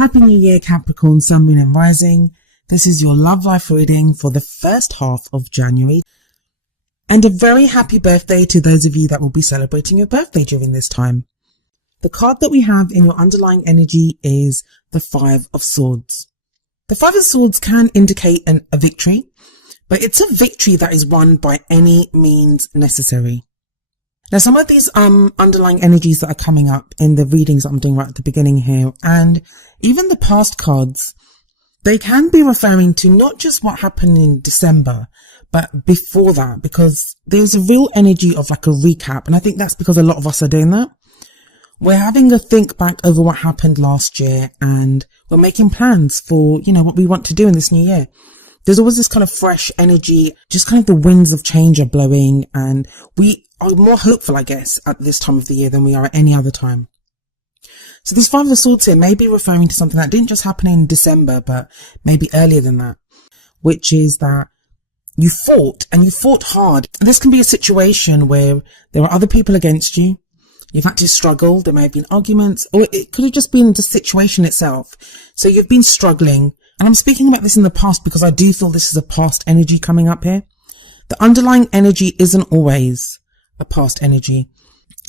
Happy New Year, Capricorn, Sun, Moon and Rising. This is your love life reading for the first half of January. And a very happy birthday to those of you that will be celebrating your birthday during this time. The card that we have in your underlying energy is the Five of Swords. The Five of Swords can indicate a victory, but it's a victory that is won by any means necessary. Now, some of these underlying energies that are coming up in the readings that I'm doing right at the beginning here, and even the past cards, they can be referring to not just what happened in December, but before that, because there's a real energy of like a recap. And I think that's because a lot of us are doing that. We're having a think back over what happened last year, and we're making plans for, what we want to do in this new year. There's always this kind of fresh energy, just kind of the winds of change are blowing, and we are more hopeful, I guess, at this time of the year than we are at any other time. So this Five of Swords here may be referring to something that didn't just happen in December, but maybe earlier than that, which is that you fought, and you fought hard. And this can be a situation where there are other people against you. You've had to struggle. There may have been arguments, or it could have just been the situation itself. So you've been struggling. And I'm speaking about this in the past because I do feel this is a past energy coming up here. The underlying energy isn't always a past energy.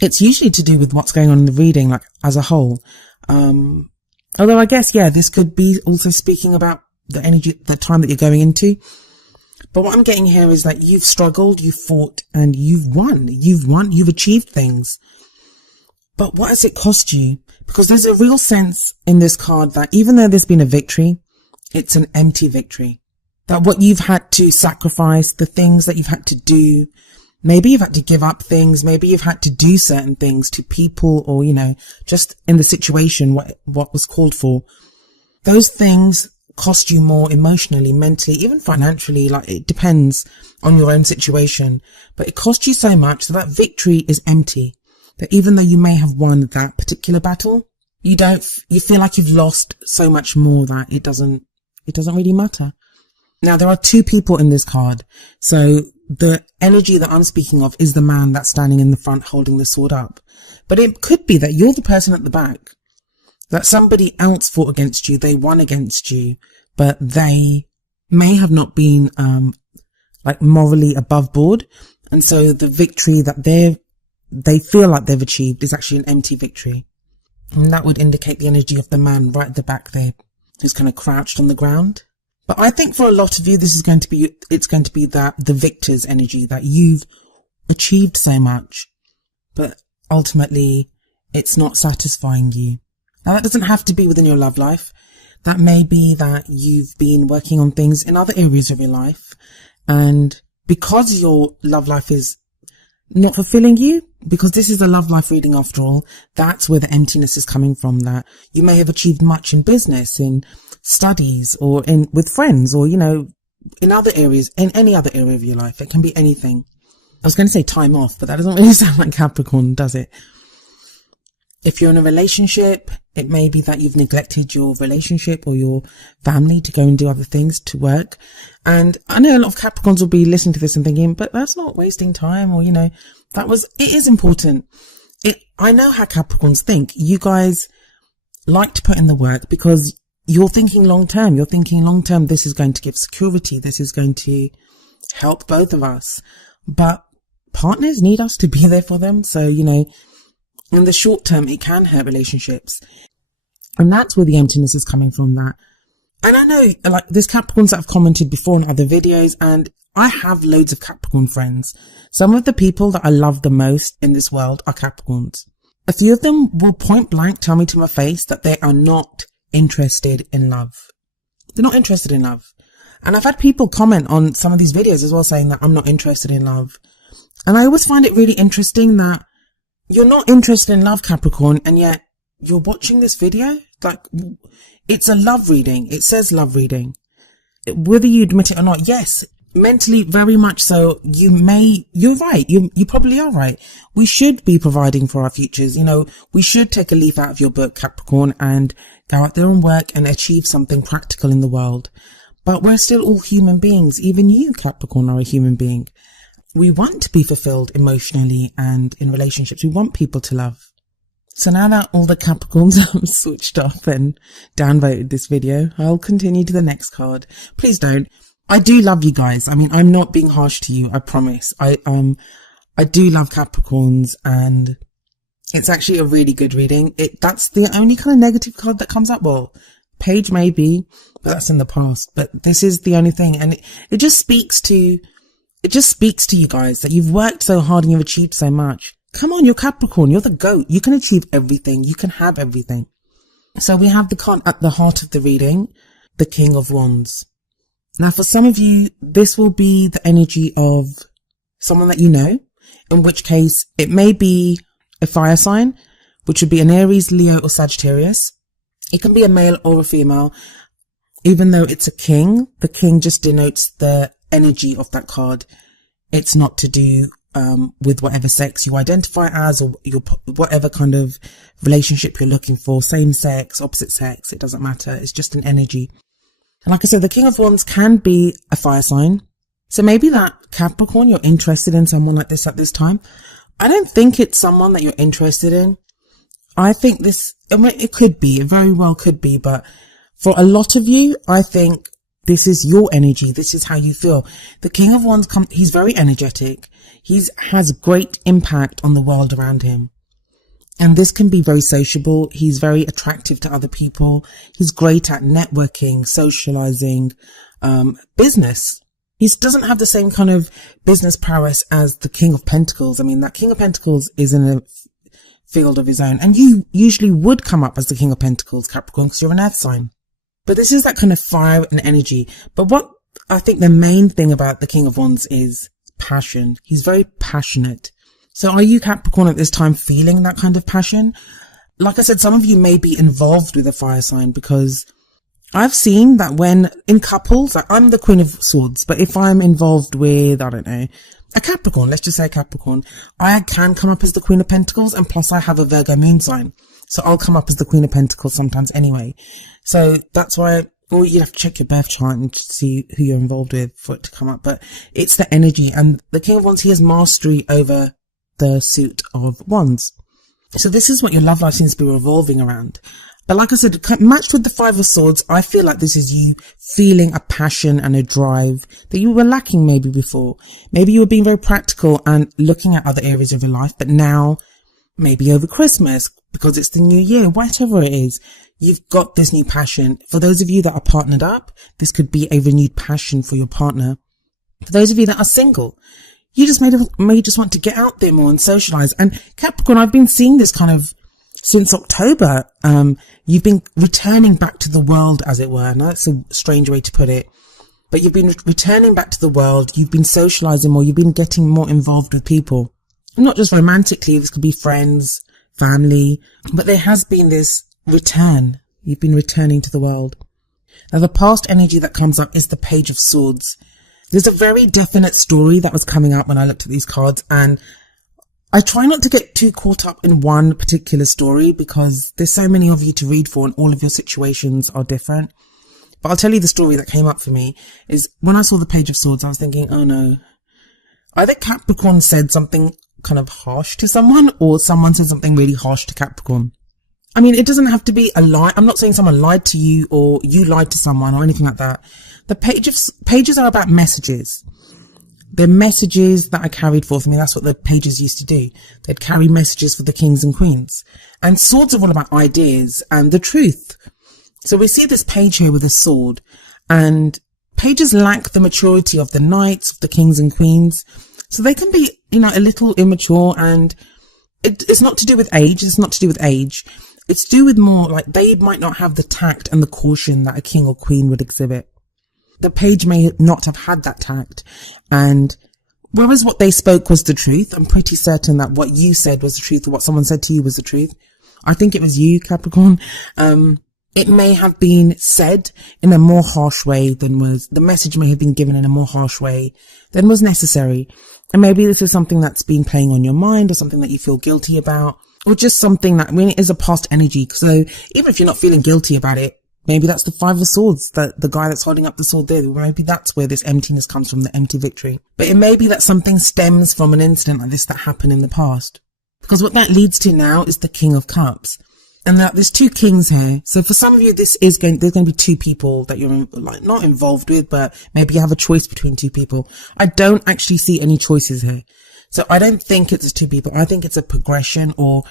It's usually to do with what's going on in the reading, like as a whole. Although I guess, this could be also speaking about the energy, the time that you're going into. But what I'm getting here is that you've struggled, you've fought, and you've won. You've achieved things. But what has it cost you? Because there's a real sense in this card that even though there's been a victory, it's an empty victory. That what you've had to sacrifice, the things that you've had to do, maybe you've had to give up things, maybe you've had to do certain things to people, or, just in the situation, what was called for. Those things cost you more emotionally, mentally, even financially. Like, it depends on your own situation, but it cost you so much that victory is empty. That even though you may have won that particular battle, you feel like you've lost so much more that it doesn't really matter. Now, there are two people in this card. So the energy that I'm speaking of is the man that's standing in the front holding the sword up. But it could be that you're the person at the back, that somebody else fought against you, they won against you, but they may have not been morally above board. And so the victory that they feel like they've achieved is actually an empty victory. And that would indicate the energy of the man right at the back there, who's kind of crouched on the ground. But I think for a lot of you, it's going to be that the victor's energy, that you've achieved so much, but ultimately it's not satisfying you. Now, that doesn't have to be within your love life. That may be that you've been working on things in other areas of your life, and because your love life is not fulfilling you, because this is a love life reading after all, that's where the emptiness is coming from. That you may have achieved much in business, in studies, or with friends, or in other areas, in any other area of your life. It can be anything. I was going to say time off, but that doesn't really sound like Capricorn, does it? If you're in a relationship, it may be that you've neglected your relationship or your family to go and do other things, to work. And I know a lot of Capricorns will be listening to this and thinking, but that's not wasting time, or, it is important. I know how Capricorns think. You guys like to put in the work because you're thinking long term. You're thinking long term, this is going to give security. This is going to help both of us. But partners need us to be there for them. So, in the short term, it can hurt relationships. And that's where the emptiness is coming from. That. And I know, there's Capricorns that have commented before in other videos, and I have loads of Capricorn friends. Some of the people that I love the most in this world are Capricorns. A few of them will point blank tell me to my face that they are not interested in love. They're not interested in love. And I've had people comment on some of these videos as well, saying that I'm not interested in love. And I always find it really interesting that you're not interested in love, Capricorn, and yet you're watching this video. It's a love reading. It says love reading. Whether you admit it or not, yes, mentally, very much so. You're right. You probably are right. We should be providing for our futures. We should take a leaf out of your book, Capricorn, and go out there and work and achieve something practical in the world. But we're still all human beings. Even you, Capricorn, are a human being. We want to be fulfilled emotionally and in relationships. We want people to love. So now that all the Capricorns have switched off and downvoted this video, I'll continue to the next card. Please don't. I do love you guys. I mean, I'm not being harsh to you, I promise. I do love Capricorns, and it's actually a really good reading. That's the only kind of negative card that comes up. Well, Page maybe, but that's in the past. But this is the only thing, and it just speaks to you guys that you've worked so hard and you've achieved so much. Come on, you're Capricorn, you're the GOAT. You can achieve everything. You can have everything. So we have the card at the heart of the reading, the King of Wands. Now, for some of you, this will be the energy of someone that you know, in which case it may be a fire sign, which would be an Aries, Leo, or Sagittarius. It can be a male or a female. Even though it's a king, the king just denotes the energy of that card. It's not to do with whatever sex you identify as, or your whatever kind of relationship you're looking for, same sex, opposite sex, it doesn't matter. It's just an energy. And like I said, the King of Wands can be a fire sign. So maybe that Capricorn, you're interested in someone like this at this time. I don't think it's someone that you're interested in. I think it could be, it very well could be, but for a lot of you, I think this is your energy. This is how you feel. The King of Wands, he's very energetic. He has great impact on the world around him. And this can be very sociable. He's very attractive to other people. He's great at networking, socializing, business. He doesn't have the same kind of business prowess as the King of Pentacles. I mean, that King of Pentacles is in a field of his own. And you usually would come up as the King of Pentacles, Capricorn, because you're an earth sign. But this is that kind of fire and energy. But what I think the main thing about the King of Wands is passion. He's very passionate. So are you, Capricorn, at this time feeling that kind of passion? Like I said, some of you may be involved with a fire sign, because I've seen that when in couples, like I'm the Queen of Swords, but if I'm involved with, I don't know, a Capricorn, let's just say a Capricorn, I can come up as the Queen of Pentacles, and plus I have a Virgo moon sign. So I'll come up as the Queen of Pentacles sometimes anyway. So that's why, or you have to check your birth chart and see who you're involved with for it to come up. But it's the energy, and the King of Wands, he has mastery over the suit of wands. So this is what your love life seems to be revolving around. But like I said, matched with the Five of Swords, I feel like this is you feeling a passion and a drive that you were lacking maybe before. Maybe you were being very practical and looking at other areas of your life, but now, maybe over Christmas, because it's the new year, whatever it is, you've got this new passion. For those of you that are partnered up, this could be a renewed passion for your partner. For those of you that are single, you just may just want to get out there more and socialize. And Capricorn, I've been seeing this kind of since October. You've been returning back to the world, as it were. And that's a strange way to put it. But you've been returning back to the world. You've been socializing more. You've been getting more involved with people. Not just romantically. This could be friends, family. But there has been this return. You've been returning to the world. Now, the past energy that comes up is the Page of Swords. There's a very definite story that was coming up when I looked at these cards, and I try not to get too caught up in one particular story because there's so many of you to read for and all of your situations are different. But I'll tell you the story that came up for me is when I saw the Page of Swords, I was thinking, oh no, either Capricorn said something kind of harsh to someone, or someone said something really harsh to Capricorn. I mean, it doesn't have to be a lie. I'm not saying someone lied to you or you lied to someone or anything like that. The pages are about messages. They're messages that are carried forth. I mean, that's what the pages used to do. They'd carry messages for the kings and queens. And swords are all about ideas and the truth. So we see this page here with a sword, and pages lack the maturity of the knights, of the kings and queens. So they can be, a little immature, and it's not to do with age. It's not to do with age. It's to do with more like they might not have the tact and the caution that a king or queen would exhibit. The page may not have had that tact, and whereas what they spoke was the truth, I'm pretty certain that what you said was the truth, or what someone said to you was the truth. I think it was you, Capricorn. It may have been said in a more harsh way the message may have been given in a more harsh way than was necessary. And maybe this is something that's been playing on your mind, or something that you feel guilty about, or just something that really is a past energy. So even if you're not feeling guilty about it, maybe that's the Five of Swords, the guy that's holding up the sword there. Maybe that's where this emptiness comes from, the empty victory. But it may be that something stems from an incident like this that happened in the past. Because what that leads to now is the King of Cups. And that there's two kings here. So for some of you, there's going to be two people that you're like not involved with, but maybe you have a choice between two people. I don't actually see any choices here. So I don't think it's two people. I think it's a progression, or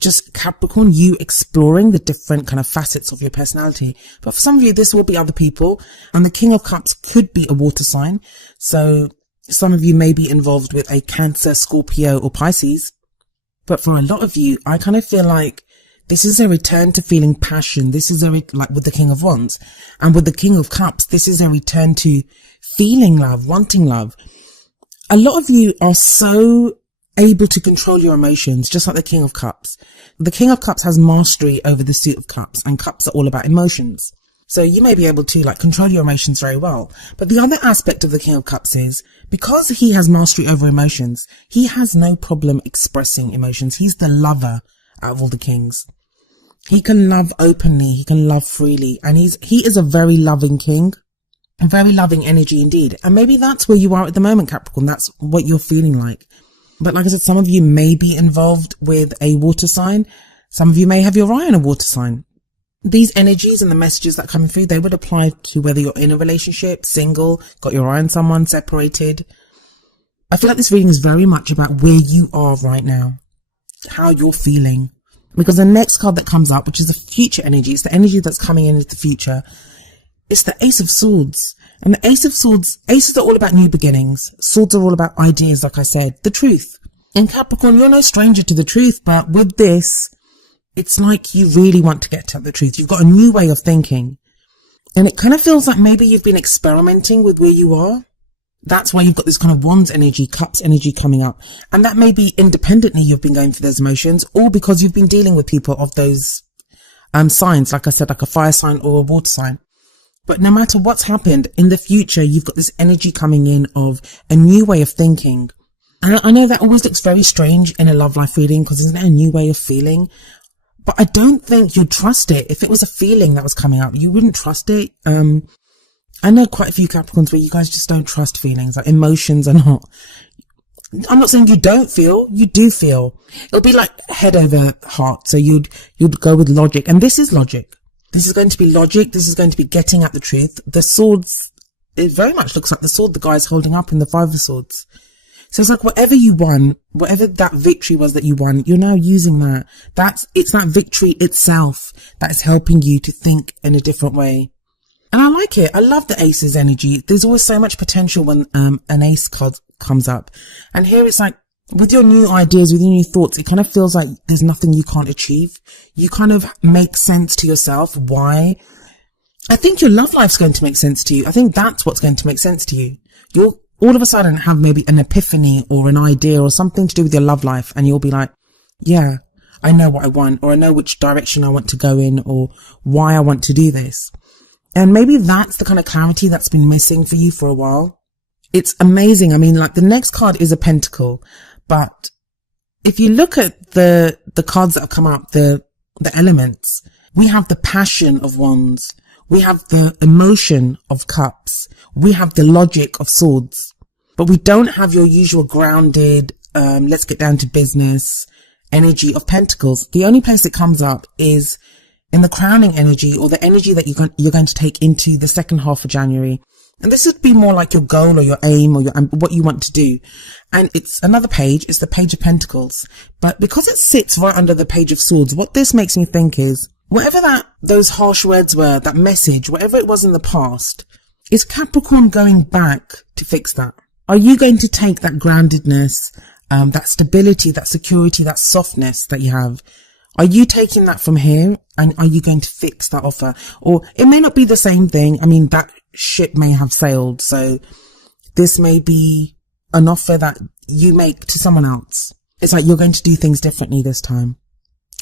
just Capricorn, you exploring the different kind of facets of your personality. But for some of you, this will be other people. And the King of Cups could be a water sign. So some of you may be involved with a Cancer, Scorpio, or Pisces. But for a lot of you, I kind of feel like this is a return to feeling passion. This is like with the King of Wands, and with the King of Cups, this is a return to feeling love, wanting love. A lot of you are so able to control your emotions, just like the King of Cups. The King of Cups has mastery over the Suit of Cups, and Cups are all about emotions. So you may be able to like control your emotions very well. But the other aspect of the King of Cups is, because he has mastery over emotions, he has no problem expressing emotions. He's the lover out of all the kings. He can love openly. He can love freely. And he is a very loving king, a very loving energy indeed. And maybe that's where you are at the moment, Capricorn. That's what you're feeling like. But like I said, some of you may be involved with a water sign. Some of you may have your eye on a water sign. These energies and the messages that come through, they would apply to whether you're in a relationship, single, got your eye on someone, separated. I feel like this reading is very much about where you are right now, how you're feeling. Because the next card that comes up, which is the future energy, it's the energy that's coming into the future. It's the Ace of Swords. And the Ace of Swords, aces are all about new beginnings. Swords are all about ideas, like I said, the truth. In Capricorn, you're no stranger to the truth, but with this, it's like you really want to get to the truth. You've got a new way of thinking. And it kind of feels like maybe you've been experimenting with where you are. That's why you've got this kind of Wands energy, Cups energy coming up. And that may be independently you've been going through those emotions, or because you've been dealing with people of those signs, like I said, like a fire sign or a water sign. But no matter what's happened in the future, you've got this energy coming in of a new way of thinking. And I know that always looks very strange in a love life reading, because isn't it a new way of feeling? But I don't think you'd trust it. If it was a feeling that was coming up, you wouldn't trust it. I know quite a few Capricorns where you guys just don't trust feelings, like emotions are not. I'm not saying you don't feel, you do feel. It'll be like head over heart. So you'd go with logic. And this is logic. This is going to be logic. This is going to be getting at the truth. The swords, it very much looks like the sword the guy's holding up in the Five of Swords. So it's like whatever you won, whatever that victory was that you won, you're now using that. It's that victory itself that's helping you to think in a different way. And I like it. I love the Ace's energy. There's always so much potential when an Ace card comes up. And here it's like, with your new ideas, with your new thoughts, it kind of feels like there's nothing you can't achieve. You kind of make sense to yourself why. I think your love life's going to make sense to you. I think that's what's going to make sense to you. You'll all of a sudden have maybe an epiphany or an idea or something to do with your love life. And you'll be like, yeah, I know what I want, or I know which direction I want to go in, or why I want to do this. And maybe that's the kind of clarity that's been missing for you for a while. It's amazing. I mean, like the next card is a pentacle, but if you look at the cards that have come up, the elements, we have the passion of wands. We have the emotion of cups. We have the logic of swords, but we don't have your usual grounded, let's get down to business energy of pentacles. The only place it comes up is in the crowning energy, or the energy that you're going to take into the second half of January. And this would be more like your goal or your aim or what you want to do. And it's another page. It's the Page of Pentacles. But because it sits right under the Page of Swords, what this makes me think is, whatever those harsh words were, that message, whatever it was in the past, is Capricorn going back to fix that? Are you going to take that groundedness, that stability, that security, that softness that you have? Are you taking that from here, and are you going to fix that offer? Or it may not be the same thing. I mean, that ship may have sailed. So this may be an offer that you make to someone else. It's like you're going to do things differently this time.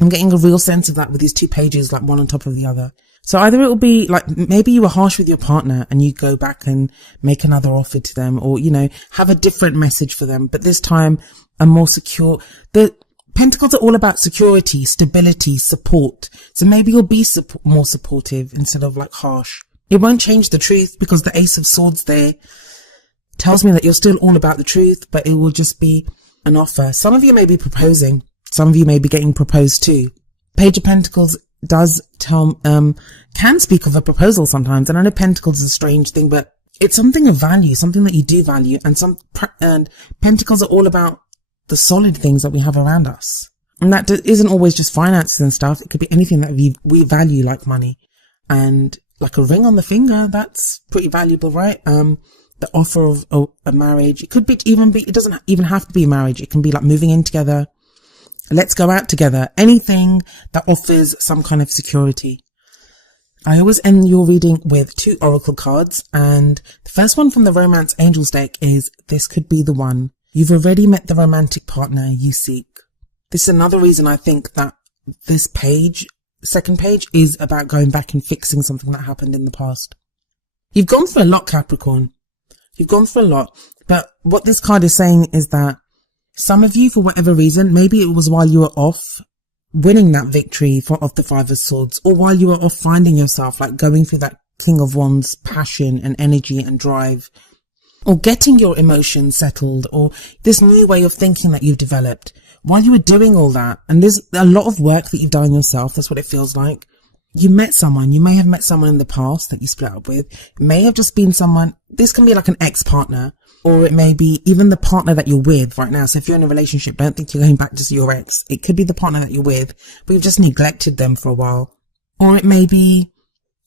I'm getting a real sense of that with these two pages, like one on top of the other. So either it will be like, maybe you were harsh with your partner and you go back and make another offer to them, or, you know, have a different message for them, but this time a more secure. The Pentacles are all about security, stability, support. So maybe you'll be more supportive instead of like harsh. It won't change the truth, because the Ace of Swords there tells me that you're still all about the truth, but it will just be an offer. Some of you may be proposing. Some of you may be getting proposed to. Page of Pentacles does can speak of a proposal sometimes. And I know Pentacles is a strange thing, but it's something of value, something that you do value. And Pentacles are all about the solid things that we have around us. And that isn't always just finances and stuff. It could be anything that we value, like money. And like a ring on the finger, that's pretty valuable, right? The offer of a marriage. It could it doesn't even have to be marriage. It can be like moving in together. Let's go out together. Anything that offers some kind of security. I always end your reading with 2 oracle cards, and the first one from the Romance Angels deck is This Could Be the One. You've already met the romantic partner you seek. This is another reason I think that this page, second page, is about going back and fixing something that happened in the past. You've gone through a lot, Capricorn. You've gone through a lot, but what this card is saying is that some of you, for whatever reason, maybe it was while you were off winning that victory of the 5 of Swords, or while you were off finding yourself, like going through that King of Wands passion and energy and drive, or getting your emotions settled, or this new way of thinking that you've developed. While you were doing all that, and there's a lot of work that you've done yourself, that's what it feels like. You met someone. You may have met someone in the past that you split up with. It may have just been someone, this can be like an ex-partner, or it may be even the partner that you're with right now. So if you're in a relationship, don't think you're going back to your ex. It could be the partner that you're with, but you've just neglected them for a while. Or it may be,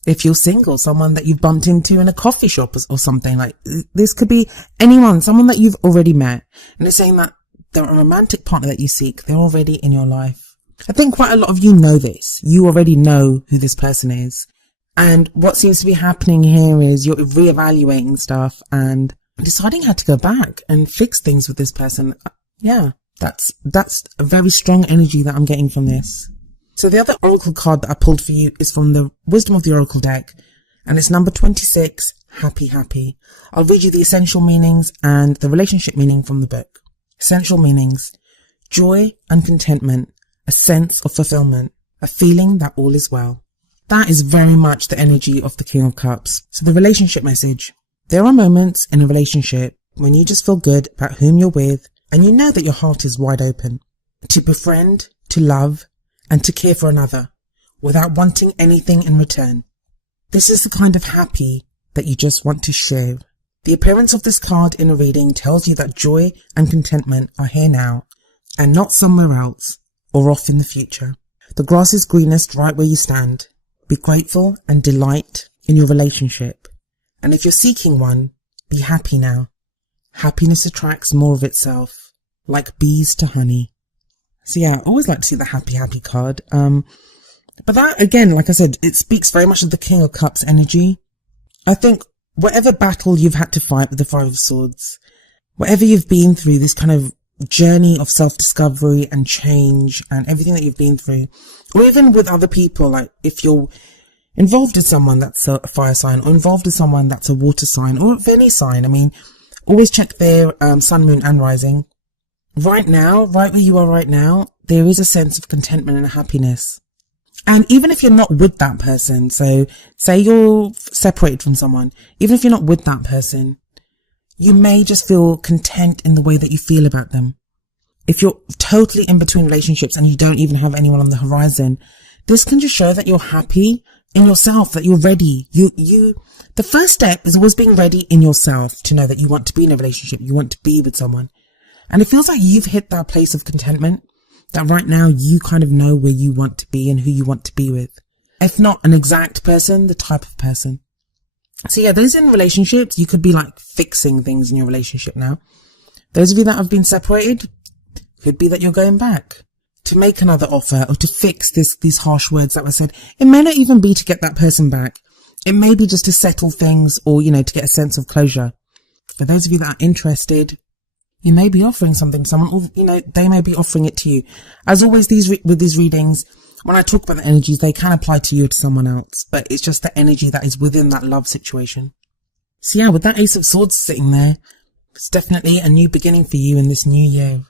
if you're single, someone that you've bumped into in a coffee shop or something. Like, this could be anyone, someone that you've already met. And it's saying that the romantic partner that you seek, they're already in your life. I think quite a lot of you know this. You already know who this person is. And what seems to be happening here is you're reevaluating stuff and deciding how to go back and fix things with this person. Yeah, that's a very strong energy that I'm getting from this. So the other oracle card that I pulled for you is from the Wisdom of the Oracle deck, and it's number 26, Happy Happy. I'll read you the essential meanings and the relationship meaning from the book. Essential meanings: joy and contentment, a sense of fulfillment, a feeling that all is well. That is very much the energy of the King of Cups. So the relationship message: there are moments in a relationship when you just feel good about whom you're with, and you know that your heart is wide open to befriend, to love, and to care for another without wanting anything in return. This is the kind of happy that you just want to share. The appearance of this card in a reading tells you that joy and contentment are here now and not somewhere else or off in the future. The grass is greenest right where you stand. Be grateful and delight in your relationship. And if you're seeking one, be happy now. Happiness attracts more of itself, like bees to honey. So yeah, I always like to see the happy, happy card. But that, again, like I said, it speaks very much of the King of Cups energy. I think whatever battle you've had to fight with the 5 of Swords, whatever you've been through, this kind of journey of self-discovery and change and everything that you've been through, or even with other people, like if you're involved with someone that's a fire sign, or involved with someone that's a water sign, or of any sign, I mean, always check their sun, moon and rising. Right now, right where you are right now, there is a sense of contentment and happiness. And even if you're not with that person, so say you're separated from someone, even if you're not with that person, you may just feel content in the way that you feel about them. If you're totally in between relationships and you don't even have anyone on the horizon, this can just show that you're happy in yourself, that you're ready. The first step is always being ready in yourself to know that you want to be in a relationship, you want to be with someone. And it feels like you've hit that place of contentment, that right now you kind of know where you want to be and who you want to be with. If not an exact person, the type of person. So yeah, those in relationships, you could be like fixing things in your relationship now. Those of you that have been separated, could be that you're going back to make another offer or to fix these harsh words that were said. It may not even be to get that person back. It may be just to settle things or, to get a sense of closure. For those of you that are interested, you may be offering something to someone, or, they may be offering it to you. As always, with these readings, when I talk about the energies, they can apply to you or to someone else, but it's just the energy that is within that love situation. So yeah, with that Ace of Swords sitting there, it's definitely a new beginning for you in this new year.